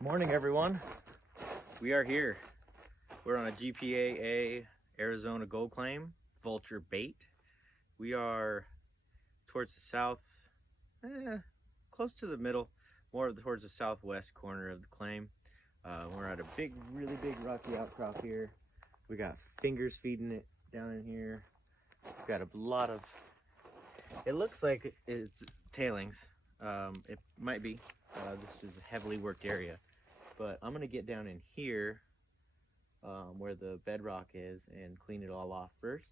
Morning, everyone. We are here. We're on a GPAA Arizona gold claim, Vulture bait. We are towards the south, close to the middle, more towards the southwest corner of the claim. We're at a really big rocky outcrop here. We got fingers feeding it down in here. We've got a lot of, it looks like it's tailings. It might be. This is a heavily worked area. But I'm gonna get down in here where the bedrock is and clean it all off first.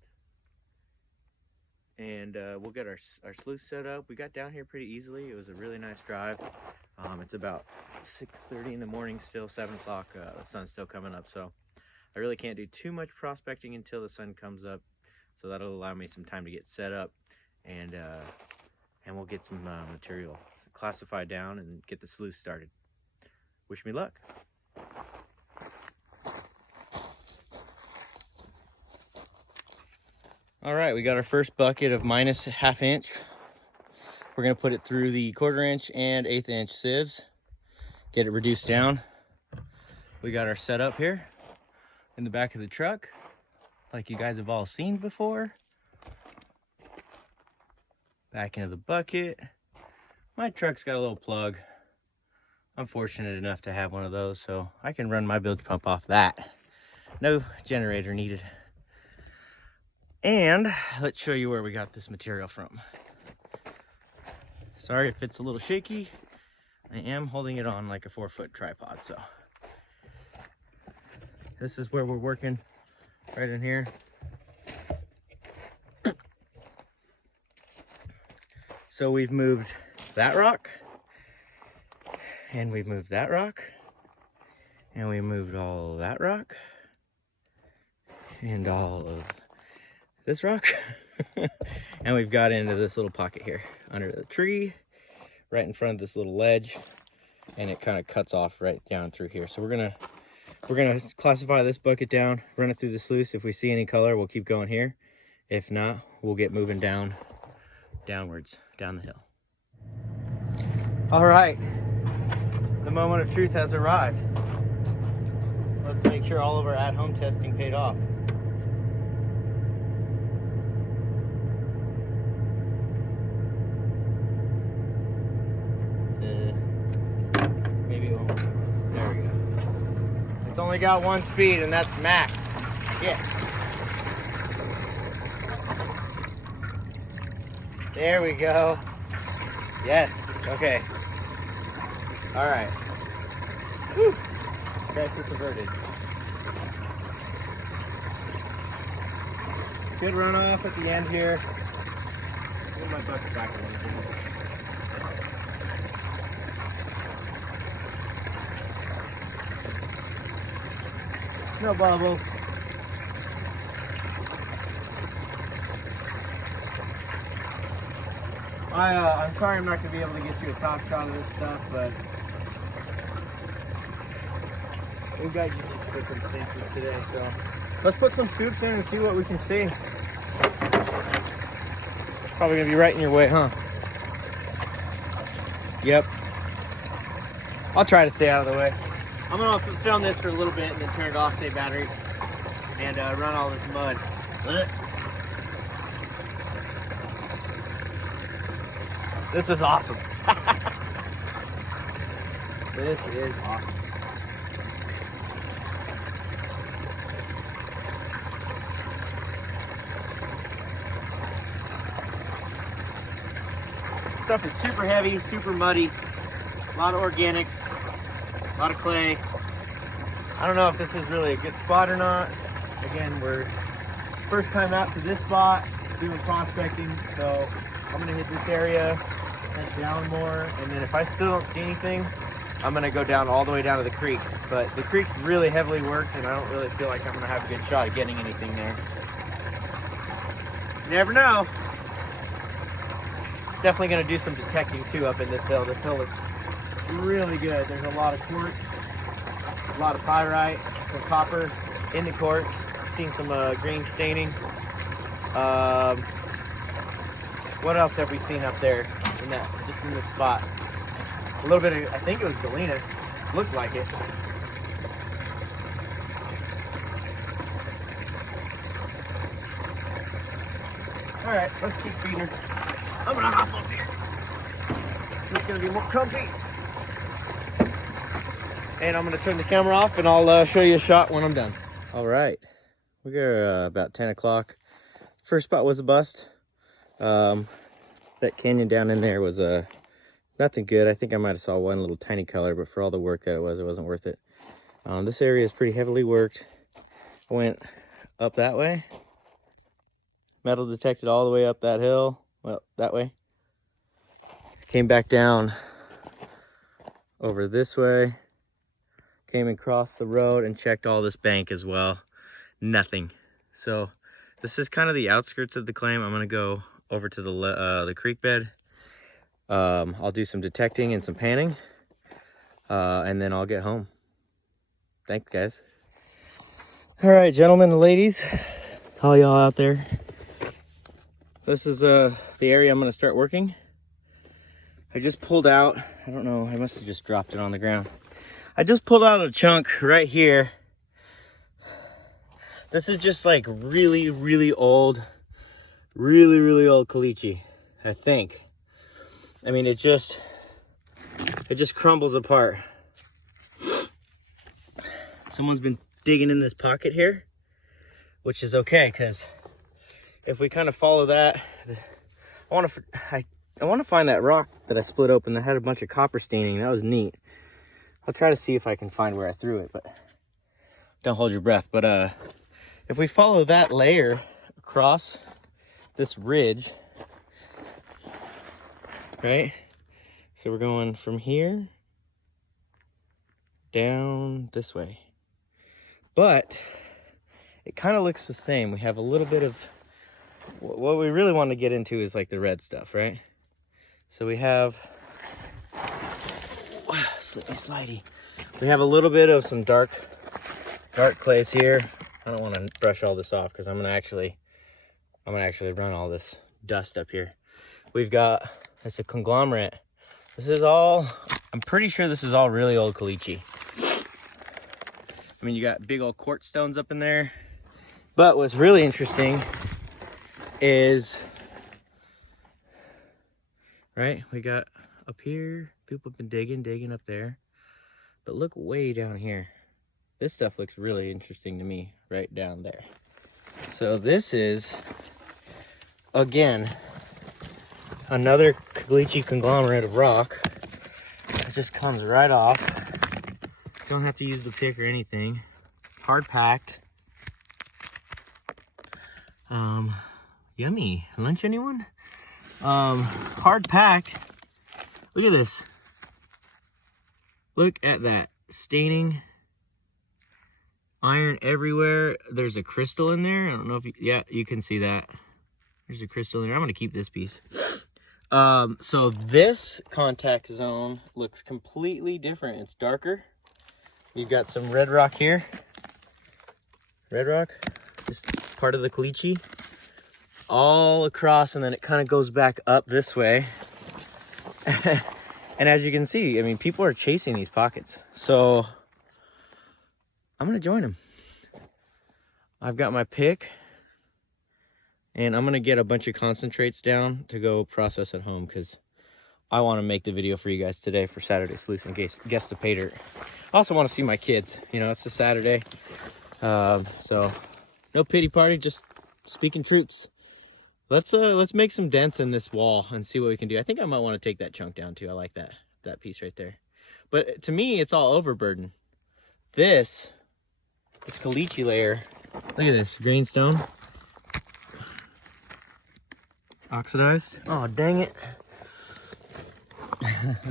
And we'll get our sluice set up. We got down here pretty easily. It was a really nice drive. It's about 6:30 in the morning still, 7 o'clock. The sun's still coming up, so I really can't do too much prospecting until the sun comes up. So that'll allow me some time to get set up, and we'll get some material classified down and get the sluice started. Wish me luck. All right, we got our first bucket of minus ½ inch. We're gonna put it through the 1/4 inch and 1/8 inch sieves, get it reduced down. We got our setup here in the back of the truck, like you guys have all seen before. Back into the bucket. My truck's got a little plug. I'm fortunate enough to have one of those, so I can run my bilge pump off that. No generator needed. And let's show you where we got this material from. Sorry if it's a little shaky. I am holding it on like a 4-foot tripod, so. This is where we're working, right in here. So we've moved that rock, and we've moved that rock, and we moved all of that rock, and all of this rock, and we've got into this little pocket here under the tree, right in front of this little ledge, and it kind of cuts off right down through here. So we're gonna classify this bucket down, run it through the sluice. If we see any color, we'll keep going here. If not, we'll get moving downwards, down the hill. All right. The moment of truth has arrived. Let's make sure all of our at-home testing paid off. Maybe it won't. There we go. It's only got one speed, and that's max. Yeah. There we go. Yes. Okay. All right. Whew. Crisis averted. Good runoff at the end here. Move my bucket back a little bit. No bubbles. I'm sorry I'm not going to be able to get you a top shot of this stuff, but we've got unique circumstances today, so let's put some scoops in and see what we can see. Probably going to be right in your way, huh? Yep. I'll try to stay out of the way. I'm going to film this for a little bit and then turn it off, save battery, and run all this mud. This is awesome. This is awesome. Stuff is super heavy, super muddy, a lot of organics, a lot of clay. I don't know if this is really a good spot or not. Again, we're first time out to this spot, doing prospecting, so I'm gonna hit this area, head down more, and then if I still don't see anything, I'm gonna go down all the way down to the creek. But the creek's really heavily worked, and I don't really feel like I'm gonna have a good shot at getting anything there. You never know. Definitely gonna do some detecting too up in this hill. This hill looks really good. There's a lot of quartz, a lot of pyrite, some copper in the quartz. Seen some green staining. What else have we seen up there in that, just in this spot? A little bit of, I think it was galena. Looks like it. All right, let's keep feeding her. I'm gonna hop up here. It's gonna be more comfy. And I'm gonna turn the camera off and I'll show you a shot when I'm done. All right, we're about 10 o'clock. First spot was a bust. That canyon down in there was nothing good. I think I might have saw one little tiny color, but for all the work that it wasn't worth it. This area is pretty heavily worked. I went up that way. Metal detected all the way up that hill. Well, that way. Came back down over this way. Came across the road and checked all this bank as well. Nothing. So this is kind of the outskirts of the claim. I'm gonna go over to the creek bed. I'll do some detecting and some panning, and then I'll get home. Thanks, guys. All right, gentlemen and ladies, all y'all out there. This is the area I'm gonna start working. I just pulled out, I don't know, I must have just dropped it on the ground. I just pulled out a chunk right here. This is just like really old caliche, I think. I mean, it just crumbles apart. Someone's been digging in this pocket here, which is okay, because if we kind of follow that, I want to find that rock that I split open that had a bunch of copper staining. That was neat. I'll try to see if I can find where I threw it, but don't hold your breath. But if we follow that layer across this ridge, right? So we're going from here down this way. But it kind of looks the same. We have a little bit of, what we really want to get into is like the red stuff, right? So we have, slippy slidey. We have a little bit of some dark clays here. I don't want to brush all this off because I'm gonna actually run all this dust up here. We've got, it's a conglomerate. This is all, I'm pretty sure this is all really old caliche. I mean, you got big old quartz stones up in there. But what's really interesting is, right, we got up here, people have been digging up there. But look way down here. This stuff looks really interesting to me, right down there. So this is, again, another caliche conglomerate of rock. It just comes right off. Don't have to use the pick or anything. Hard packed. Yummy. Lunch, anyone? Hard packed. Look at this. Look at that. Staining. Iron everywhere. There's a crystal in there. I don't know if you, yeah, you can see that. There's a crystal in there. I'm gonna keep this piece. So this contact zone looks completely different. It's darker. You've got some red rock here. Red rock, this part of the caliche. All across, and then it kind of goes back up this way. And as you can see, I mean, people are chasing these pockets. So I'm gonna join them. I've got my pick. And I'm gonna get a bunch of concentrates down to go process at home because I want to make the video for you guys today for Saturday sluice and guess the Paydirt. I also want to see my kids. You know, it's a Saturday, so no pity party, just speaking truths. Let's make some dents in this wall and see what we can do. I think I might want to take that chunk down too. I like that piece right there. But to me, it's all overburden. This caliche layer. Look at this greenstone. Oxidized. Oh, dang it.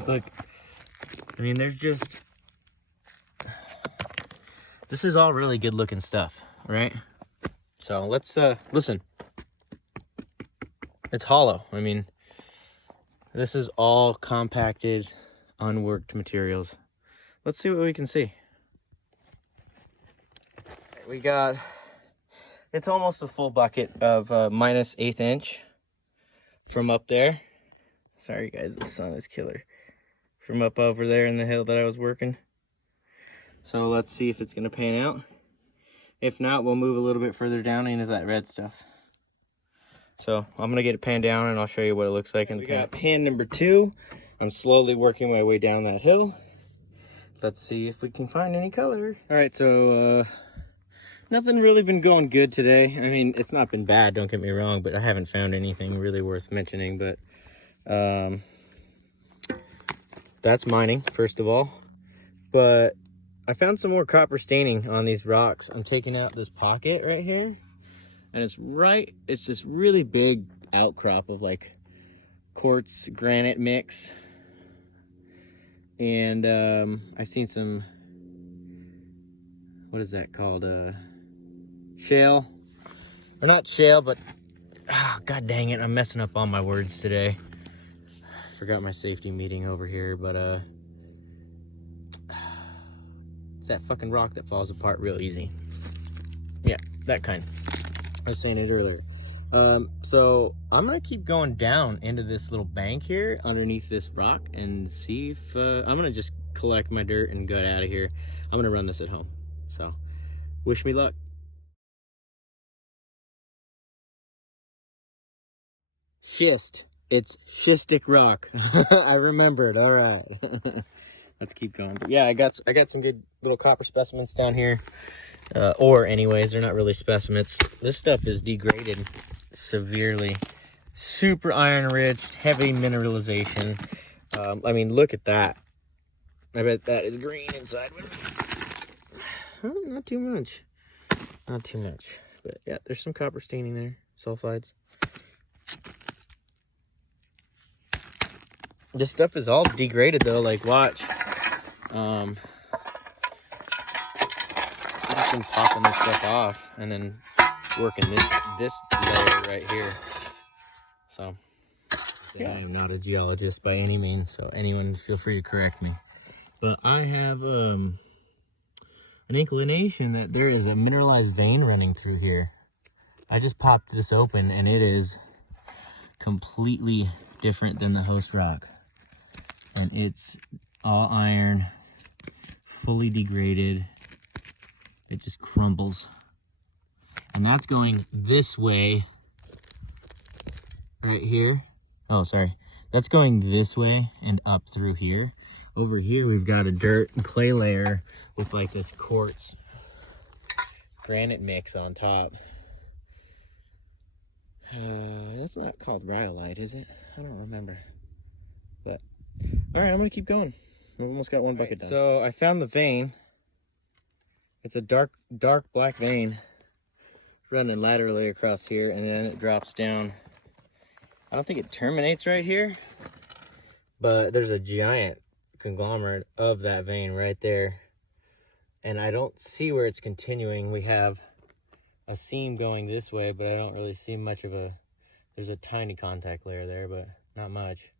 Look, I mean, there's just, this is all really good looking stuff, right? So let's listen. It's hollow. I mean, this is all compacted, unworked materials. Let's see what we can see. We got, it's almost a full bucket of -1/8 inch from up there. Sorry guys, the sun is killer. From up over there in the hill that I was working. So let's see if it's gonna pan out. If not, we'll move a little bit further down into that red stuff. So I'm gonna get it panned down and I'll show you what it looks like. And we got pan number 2. I'm slowly working my way down that hill. Let's see if we can find any color. All right, so nothing really been going good today. I mean, it's not been bad, don't get me wrong, but I haven't found anything really worth mentioning. But that's mining, first of all. But I found some more copper staining on these rocks. I'm taking out this pocket right here, and it's this really big outcrop of like quartz granite mix. And I've seen some, what is that called? Shale, or not shale, but god dang it, I'm messing up all my words today. Forgot my safety meeting over here, but it's that fucking rock that falls apart real easy. Yeah, that kind. I was saying it earlier. So I'm gonna keep going down into this little bank here underneath this rock and see if I'm gonna just collect my dirt and get out of here. I'm gonna run this at home. So wish me luck. Schist. It's schistic rock. I remembered. All right. Let's keep going. But yeah, I got some good little copper specimens down here. Ore anyways, they're not really specimens. This stuff is degraded severely. Super iron rich, heavy mineralization. I mean, look at that. I bet that is green inside. Oh, not too much. Not too much. But yeah, there's some copper staining there. Sulfides. This stuff is all degraded though, like watch. I've just been popping this stuff off and then working this layer right here. So yeah. I am not a geologist by any means, so anyone feel free to correct me. But I have an inclination that there is a mineralized vein running through here. I just popped this open and it is completely different than the host rock. And it's all iron, fully degraded. It just crumbles. And that's going this way right here. Oh, sorry. That's going this way and up through here. Over here, we've got a dirt and clay layer with like this quartz granite mix on top. That's not called rhyolite, is it? I don't remember. But all right, I'm gonna keep going. We've almost got one bucket done. So I found the vein. It's a dark black vein running laterally across here, and then it drops down. I don't think it terminates right here, but there's a giant conglomerate of that vein right there. And I don't see where it's continuing. We have a seam going this way, but I don't really see much of a, there's a tiny contact layer there, but not much.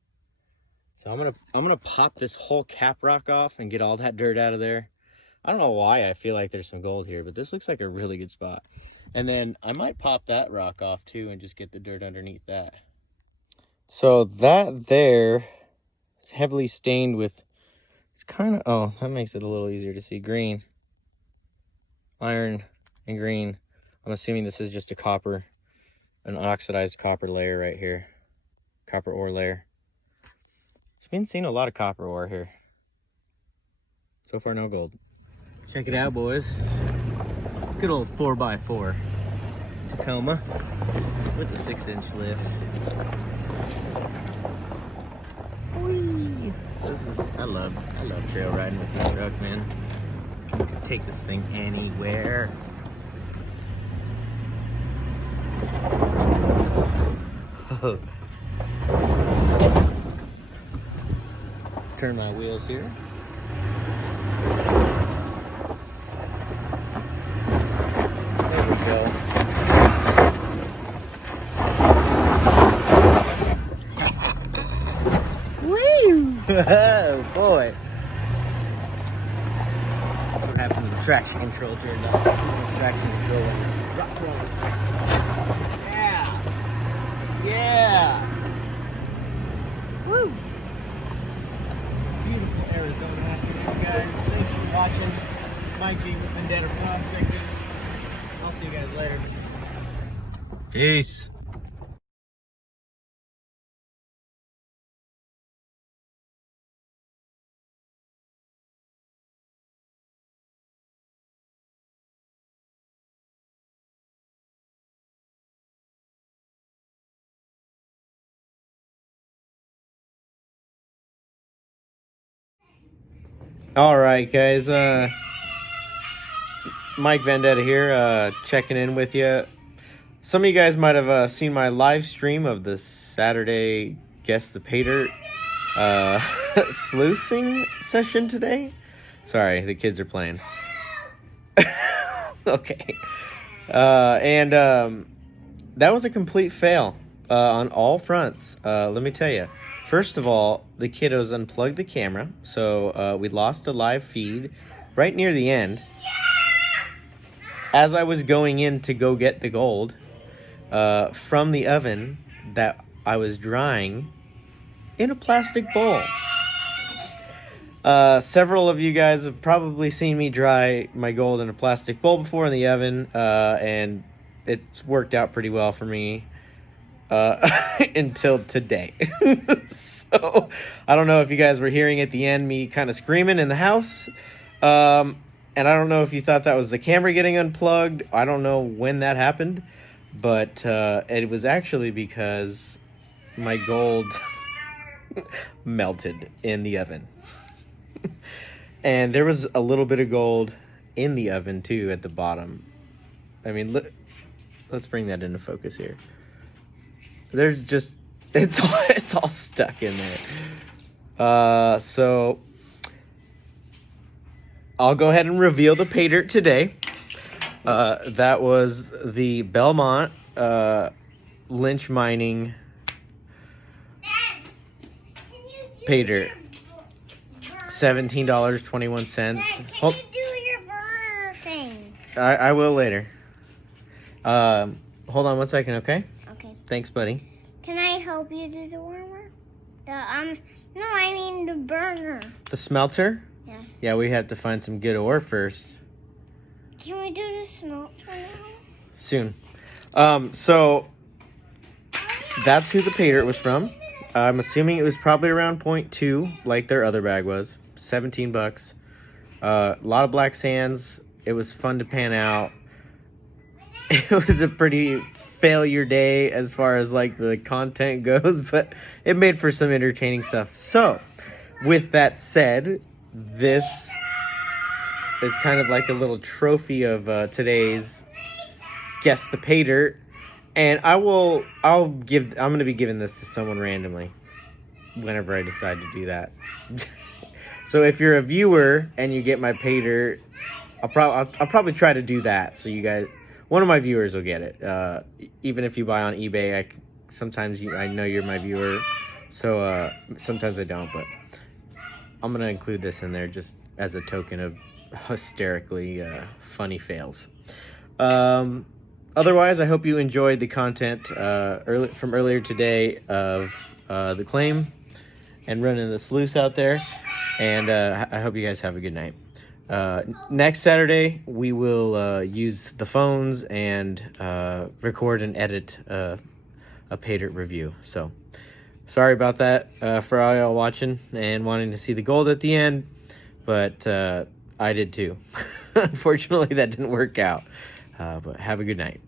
So I'm gonna pop this whole cap rock off and get all that dirt out of there. I don't know why I feel like there's some gold here, but this looks like a really good spot. And then I might pop that rock off too and just get the dirt underneath that. So that there is heavily stained with, it's kind of, oh, that makes it a little easier to see. Green, iron, and green. I'm assuming this is just a copper, an oxidized copper layer right here. Copper ore layer. It's been seeing a lot of copper ore here. So far, no gold. Check it out, boys. Good old 4x4 Tacoma with the 6-inch lift. Whee! I love trail riding with this truck, man. Take this thing anywhere. Turn my wheels here. There we go. Woo! Oh boy. That's what happened to the traction control turned off. Traction control. Rock roll. Yeah! Yeah! Woo! Beautiful Arizona afternoon, guys. Thanks for watching. Mike B with Vendettaprospecting. I'll see you guys later. Peace. All right, guys. Mike Vendetta here, checking in with you. Some of you guys might have seen my live stream of the Saturday Guess the Paydirt sluicing session today. Sorry, the kids are playing. Okay. And that was a complete fail on all fronts. Let me tell you. First of all, the kiddos unplugged the camera, so we lost a live feed right near the end. As I was going in to go get the gold from the oven that I was drying in a plastic bowl. Several of you guys have probably seen me dry my gold in a plastic bowl before in the oven, and it's worked out pretty well for me. Until today. So I don't know if you guys were hearing at the end me kind of screaming in the house, and I don't know if you thought that was the camera getting unplugged. I don't know when that happened, but it was actually because my gold melted in the oven. And there was a little bit of gold in the oven too at the bottom. I mean, let's bring that into focus here. There's just, it's all stuck in there. So I'll go ahead and reveal the Paydirt today. That was the Belmont Lynch Mining Paydirt. $17.21. Can you do your burner thing? I will later. Hold on 1 second, okay? Okay. Thanks, buddy. Can I help you do the warmer? No, I mean the burner. The smelter? Yeah. Yeah, we have to find some good ore first. Can we do the smelter now? Soon. So that's who the Paydirt was from. I'm assuming it was probably around 0.2, like their other bag was. 17 bucks. A lot of black sands. It was fun to pan out. It was a pretty failure day as far as like the content goes, but it made for some entertaining stuff. So with that said, this is kind of like a little trophy of today's Guess the Paydirt, and I'm going to be giving this to someone randomly whenever I decide to do that. So if you're a viewer and you get my Paydirt, I'll probably try to do that, so you guys, one of my viewers will get it. Even if you buy on eBay, sometimes I know you're my viewer, so sometimes I don't, but I'm going to include this in there just as a token of hysterically funny fails. Otherwise, I hope you enjoyed the content from earlier today of the claim and running the sluice out there, and I hope you guys have a good night. Next Saturday, we will use the phones and record and edit a Paydirt review. So, sorry about that for all y'all watching and wanting to see the gold at the end, but I did too. Unfortunately, that didn't work out. But have a good night.